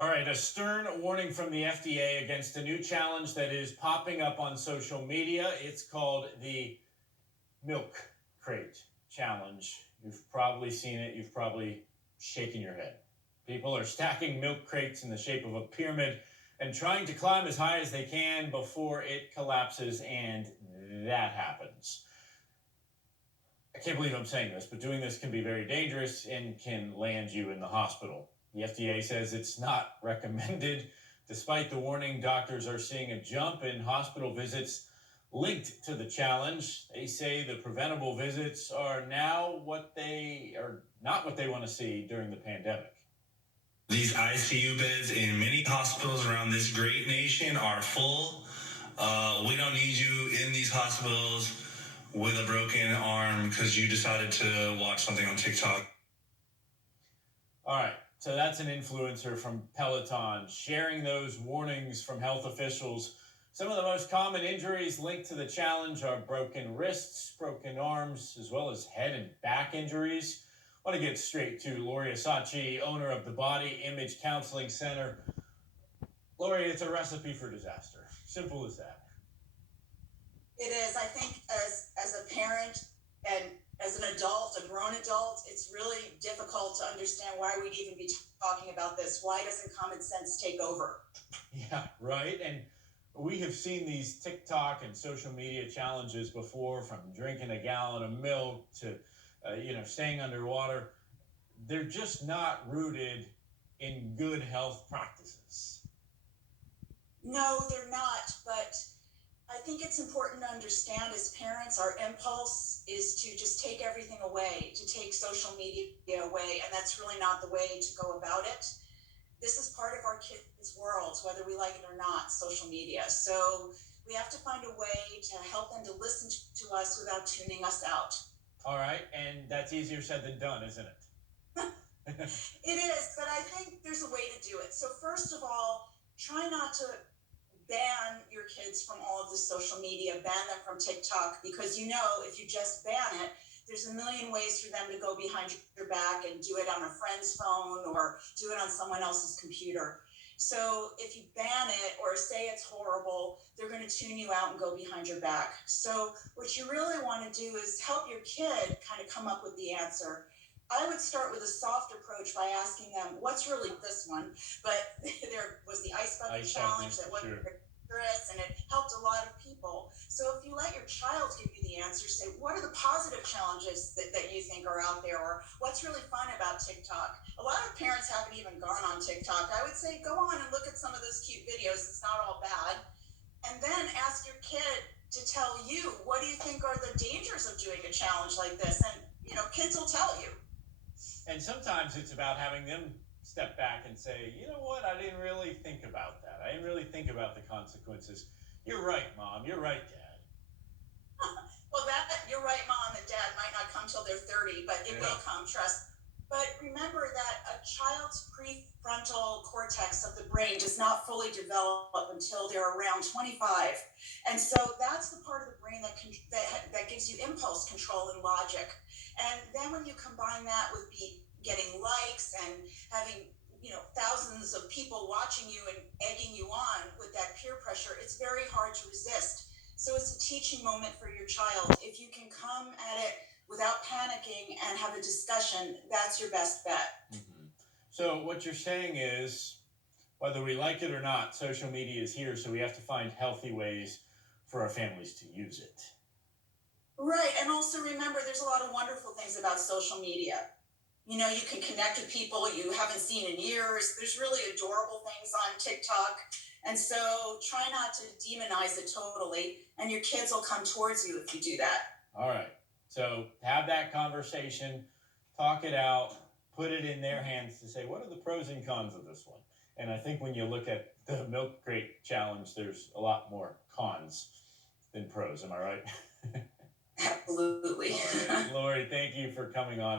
All right, a stern warning from the FDA against a new challenge that is popping up on social media. It's called the milk crate challenge. You've probably seen it. You've probably shaken your head. People are stacking milk crates in the shape of a pyramid and trying to climb as high as they can before it collapses, and that happens. I can't believe I'm saying this, but doing this can be very dangerous and can land you in the hospital. The FDA says it's not recommended. Despite the warning, doctors are seeing a jump in hospital visits linked to the challenge. They say the preventable visits are now not what they want to see during the pandemic. These ICU beds in many hospitals around this great nation are full. We don't need you in these hospitals with a broken arm because you decided to watch something on TikTok. All right, so that's an influencer from Peloton sharing those warnings from health officials. Some of the most common injuries linked to the challenge are broken wrists, broken arms, as well as head and back injuries. I want to get straight to Lori Asachi, owner of the Body Image Counseling Center. Lori, it's a recipe for disaster. Simple as that. It is. I think as a parent and as an adult, a grown adult, it's really difficult to understand why we'd even be talking about this. Why doesn't common sense take over? Yeah, right. And we have seen these TikTok and social media challenges before, from drinking a gallon of milk to, staying underwater. They're just not rooted in good health practices. No, they're not. But I think it's important to understand as parents, our impulse is to just take everything away, to take social media away. And that's really not the way to go about it. This is part of our kids' worlds, whether we like it or not, social media. So we have to find a way to help them to listen to us without tuning us out. All right, and that's easier said than done, isn't it? It is, but I think there's a way to do it. So first of all, try not to ban your kids from all of the social media, ban them from TikTok, because if you just ban it, there's a million ways for them to go behind your back and do it on a friend's phone or do it on someone else's computer. So if you ban it or say it's horrible, they're going to tune you out and go behind your back. So what you really want to do is help your kid kind of come up with the answer. I would start with a soft approach by asking them, what's really this one? But there was the ice bucket challenge that wasn't rigorous, and it helped a lot of people. So if you let your child give you the answer, say, what are the positive challenges that you think are out there? Or what's really fun about TikTok? A lot of parents haven't even gone on TikTok. I would say go on and look at some of those cute videos. It's not all bad. And then ask your kid to tell you, what do you think are the dangers of doing a challenge like this? And, kids will tell you. And sometimes it's about having them step back and say, you know what, I didn't really think about that. I didn't really think about the consequences. You're right, Mom. You're right, Dad. Well, you're right, Mom and Dad might not come till they're 30, but it will come, trust. But remember that a child's prefrontal cortex of the brain does not fully develop until they're around 25. And so that's the part of the brain that gives you impulse control and logic. And then when you combine that with getting likes and having thousands of people watching you and egging you on with that peer pressure, it's very hard to resist. So it's a teaching moment for your child. If you can come at it without panicking and have a discussion, that's your best bet. Mm-hmm. So what you're saying is, whether we like it or not, social media is here, so we have to find healthy ways for our families to use it. Right, and also remember, there's a lot of wonderful things about social media. You can connect with people you haven't seen in years. There's really adorable things on TikTok. And so try not to demonize it totally, and your kids will come towards you if you do that. All right. So have that conversation, talk it out, put it in their hands to say, what are the pros and cons of this one? And I think when you look at the milk crate challenge, there's a lot more cons than pros. Am I right? Absolutely. All right. Lori, thank you for coming on.